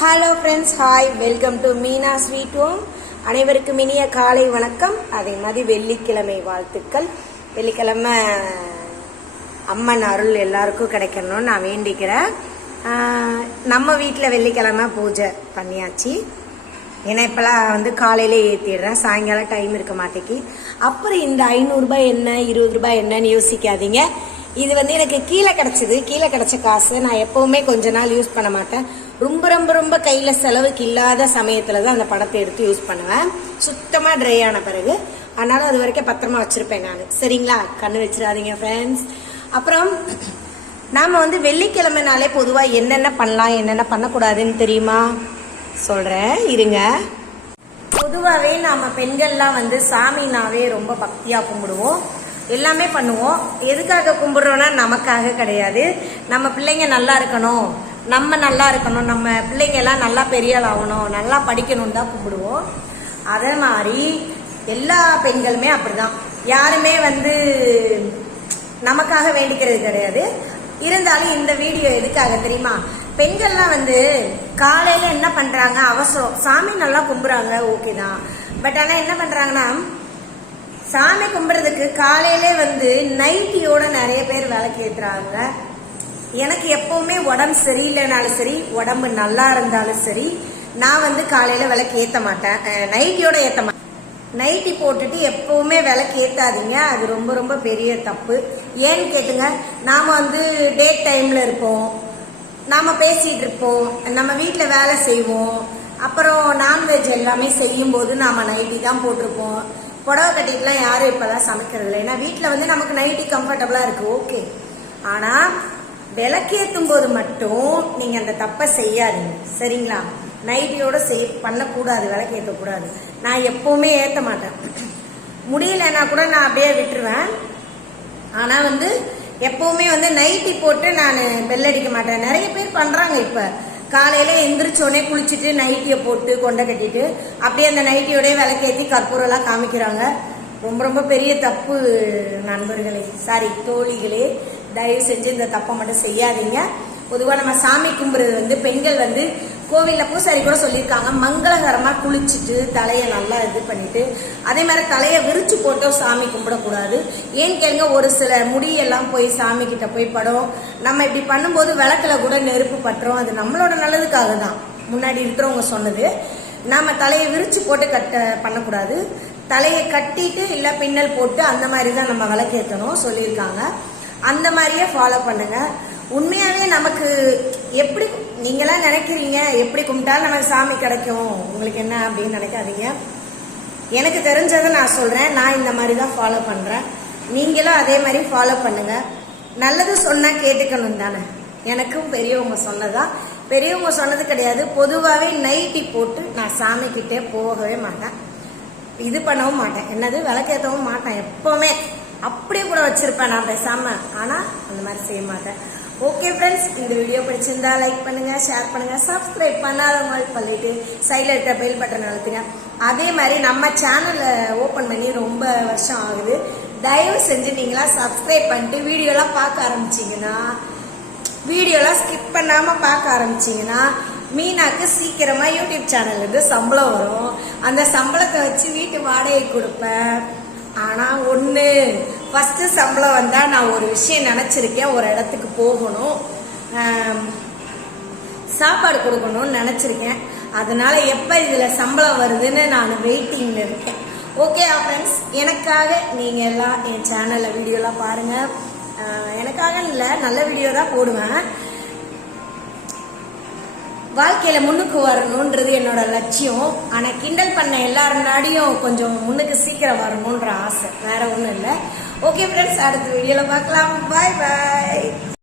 Hello friends hi welcome to Meena sweet home அனைவருக்கும் இனிய காலை வணக்கம். அதே மாதிரி வெள்ளிக்கிழமை வாழ்த்துக்கள். வெள்ளிக்கிழமை அம்மன் அருள் எல்லாருக்கும் கிடைக்கணும்னு நான் வேண்டிக்கிறேன். நம்ம வீட்டில் வெள்ளிக்கிழமை பூஜை பண்ணியாச்சு. ஏன்னா இப்போலாம் வந்து காலையிலே ஏற்றிடுறேன் சாயங்காலம் டைம் இருக்க மாட்டேங்கி அப்புறம் இந்த ஐநூறுரூபா என்ன இருபது ரூபாய் என்னன்னு யோசிக்காதீங்க. இது வந்து எனக்கு கீழே கிடச்சிது. கீழே கிடச்ச காசு நான் எப்போவுமே கொஞ்ச நாள் யூஸ் பண்ண மாட்டேன். ரொம்ப ரொம்ப ரொம்ப கையில் செலவுக்கு இல்லாத சமயத்தில் தான் அந்த படத்தை எடுத்து யூஸ் பண்ணுவேன். சுத்தமாக ட்ரை ஆன பிறகு. அதனால அது வரைக்கும் பத்திரமா வச்சுருப்பேன் நான். சரிங்களா? கண்ணு வச்சிடாதீங்க ஃப்ரெண்ட்ஸ் அப்புறம் நாம் வந்து வெள்ளிக்கிழமைனாலே பொதுவாக என்னென்ன பண்ணலாம் என்னென்ன பண்ணக்கூடாதுன்னு தெரியுமா? சொல்கிறேன் இருங்க. பொதுவாகவே நாம் பெண்கள்லாம் வந்து சாமினாவே ரொம்ப பக்தியாக கும்பிடுவோம். எல்லாமே பண்ணுவோம். எதுக்காக கும்பிடுறோன்னா நமக்காக கிடையாது. நம்ம பிள்ளைங்க நல்லா இருக்கணும். நம்ம நல்லா இருக்கணும் நம்ம பிள்ளைங்க எல்லாம் நல்லா பெரியால் ஆகணும் நல்லா படிக்கணும்னு தான் கும்பிடுவோம் அதே மாதிரி எல்லா பெண்களுமே அப்படிதான். யாருமே வந்து நமக்காக வேண்டிக்கிறது கிடையாது. இருந்தாலும் இந்த வீடியோ எதுக்காக தெரியுமா? பெண்கள்லாம் வந்து காலையில என்ன பண்றாங்க? அவசரம். சாமி நல்லா கும்புறாங்க ஓகே தான். பட் ஆனா என்ன பண்றாங்கன்னா சாமி கும்புறதுக்கு காலையிலே வந்து நைட்டியோட நிறைய பேர் விளக்கு ஏத்துறாங்க எனக்கு எப்பவுமே உடம்பு சரியில்லைனாலும் சரி உடம்பு நல்லா இருந்தாலும் சரி நான் வந்து காலையில விளக்கு ஏத்த மாட்டேன். நைட்டியோட ஏத்த மாட்டேன் நைட்டி போட்டுட்டு எப்பவுமே விளக்கு ஏத்தாதீங்க. அது ரொம்ப ரொம்ப பெரிய தப்பு. ஏன்னு கேட்டுங்க நாம வந்து டேட் டைம்ல இருப்போம். நாம பேசிட்டு இருப்போம். நம்ம வீட்டில் வேலை செய்வோம். அப்புறம் நான்வெஜ் எல்லாமே செய்யும் போது நாம நைட்டி தான் போட்டிருப்போம். புடவை கட்டிட்டுலாம் யாரும் இப்போல்லாம் சமைக்கிறது இல்லை. ஏன்னா வீட்டில் வந்து நமக்கு நைட்டி கம்ஃபர்டபுளா இருக்கு. ஓகே ஆனா விளக்கேற்றும் போது மட்டும் நீங்க அந்த தப்பை செய்யாதீங்க. சரிங்களா? நைட்டியோட செய் பண்ணக்கூடாது விளக்கேற்றக்கூடாது நான் எப்பவுமே ஏற்ற மாட்டேன். முடியலன்னா கூட நான் அப்படியே விட்டுருவேன். ஆனா வந்து எப்பவுமே வந்து நைட்டி போட்டு நான் பெல் அடிக்க மாட்டேன். நிறைய பேர் பண்றாங்க இப்ப. காலையில எந்திரிச்சோடனே குளிச்சுட்டு நைட்டியை போட்டு கொண்டை கட்டிட்டு அப்படியே அந்த நைட்டியோடய விளக்கேற்றி கற்பூரெல்லாம் காமிக்கிறாங்க. ரொம்ப ரொம்ப பெரிய தப்பு நண்பர்களே. சாரி தோழிகளே. தயவு செஞ்சு இந்த தப்பை மட்டும் செய்யாதீங்க. பொதுவாக நம்ம சாமி கும்பிட்றது வந்து பெண்கள் வந்து கோவிலில் பூசாரி கூட சொல்லியிருக்காங்க மங்களகரமாக குளிச்சுட்டு தலையை நல்லா இது பண்ணிட்டு அதே மாதிரி தலையை விரிச்சு போட்டோ சாமி கும்பிடக்கூடாது. ஏன்னு கேளுங்க ஒரு சில முடியெல்லாம் போய் சாமி கிட்ட போய் படும். நம்ம இப்படி பண்ணும்போது விளக்குல கூட நெருப்பு பட்டுறோம் அது நம்மளோட நல்லதுக்காக தான். முன்னாடி இருக்கிறவங்க சொன்னது. நாம் தலையை விரிச்சு போட்டு கட்ட பண்ணக்கூடாது. தலையை கட்டிட்டு இல்லை பின்னல் போட்டு அந்த மாதிரி தான் நம்ம விளக்கேற்றணும் சொல்லியிருக்காங்க. அந்த மாதிரியே ஃபாலோ பண்ணுங்க. உண்மையாவே நமக்கு எப்படி நீங்களாம் நினைக்கிறீங்க? எப்படி கும்பிட்டாலும் நமக்கு சாமி கிடைக்கும். உங்களுக்கு என்ன அப்படின்னு நினைக்காதீங்க. எனக்கு தெரிஞ்சதை நான் சொல்கிறேன் நான் இந்த மாதிரி தான் ஃபாலோ பண்ணுறேன் நீங்களும் அதே மாதிரி ஃபாலோ பண்ணுங்க. நல்லது சொன்னால் கேட்டுக்கணும் தானே. எனக்கும் பெரியவங்க சொன்னதா? பெரியவங்க சொன்னது கிடையாது. பொதுவாகவே நைட்டி போட்டு நான் சாமிக்கிட்டே போகவே மாட்டேன். இது பண்ணவும் மாட்டேன். என்னது? விளக்கேற்றவும் மாட்டேன். எப்போவுமே அப்படியே கூட வச்சிருப்பேன் நான் பேசாம. ஆனா அந்த மாதிரி செய்ய மாட்டேன். ஓகே ஃப்ரெண்ட்ஸ் இந்த வீடியோ பிடிச்சிருந்தா லைக் பண்ணுங்க ஷேர் பண்ணுங்க சப்ஸ்கிரைப் பண்ணாதவங்க பண்ணிட்டு சைடில் இருக்க பெல் பட்டன் அழுத்துங்க. அதே மாதிரி நம்ம சேனலை ஓப்பன் பண்ணி ரொம்ப வருஷம் ஆகுது. தயவு செஞ்சு நீங்களா சப்ஸ்கிரைப் பண்ணிட்டு வீடியோலாம் பார்க்க ஆரம்பிச்சீங்கன்னா வீடியோலாம் ஸ்கிப் பண்ணாம பார்க்க ஆரம்பிச்சீங்கன்னா மீனாக்கு சீக்கிரமா யூடியூப் சேனல்லேருந்து சம்பளம் வரும். அந்த சம்பளத்தை வச்சு வீட்டு வாடகை கொடுப்பேன். ஆனா ஒன்று ஃபஸ்ட்டு சம்பளம் வந்தால் நான் ஒரு விஷயம் நினச்சிருக்கேன் ஒரு இடத்துக்கு போகணும். சாப்பாடு கொடுக்கணும்னு நினச்சிருக்கேன். அதனால் எப்போ இதில் சம்பளம் வருதுன்னு நான் வெயிட்டிங்கில் இருக்கேன். ஓகே ஃப்ரெண்ட்ஸ் எனக்காக நீங்கள் எல்லாம் என் சேனலில் வீடியோலாம் பாருங்கள் எனக்காக இல்லை நல்ல வீடியோ தான் போடுவேன். வாழ்க்கையில் முன்னுக்கு வரணுன்றது என்னோட லட்சியம். ஆனால் கிண்டல் பண்ண எல்லார் முன்னாடியும் கொஞ்சம் முன்னுக்கு சீக்கிரம் வரணுன்ற ஆசை. வேற ஒன்றும் இல்லை. ஓகே ஃப்ரெண்ட்ஸ் அடுத்த வீடியோல பார்க்கலாம் பாய் பாய்